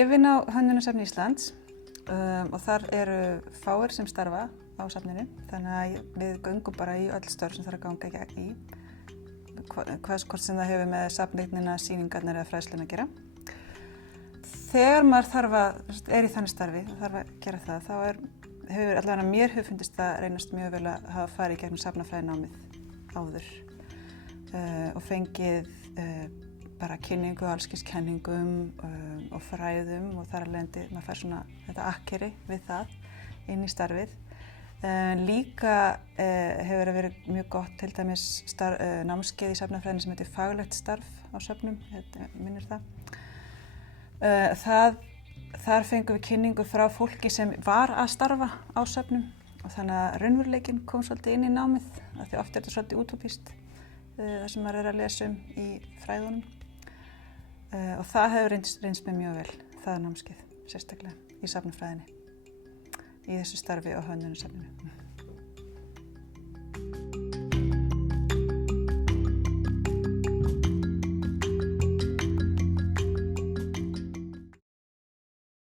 ég vinn á Hönnunarsafni Íslands og þar eru fáir sem starfa á safninu, þannig að við göngum bara í öll störf sem þarf að ganga í, hvort sem það hefur með safneignina, sýningarnar eða fræðsluna að gera. Þegar maður er í þannig starfi og þarf að gera það, þá hefur allavega mér fundist það reynast mjög vel að hafa farið í gegnum safnafræðinámið áður og fengið bara kynningu á alls kyns kenningum og fræðum og þar af leiðandi maður fær svona þetta akkeri við það inn í starfið. Líka hefur verið mjög gott til dæmis námskeið í safnafræðinni sem heitir faglegt starf á söfnum, minnir það. Þar fengum við kynningu frá fólki sem var að starfa á söfnum og þannig að raunveruleikinn kom svolítið inn í námið af því oft þetta svolítið útópískt það sem maður að lesa í fræðunum og það hefur reynst mér mjög vel, það námskeið sérstaklega í safnafræðinni í þessu starfi á Hönnunarsafninu.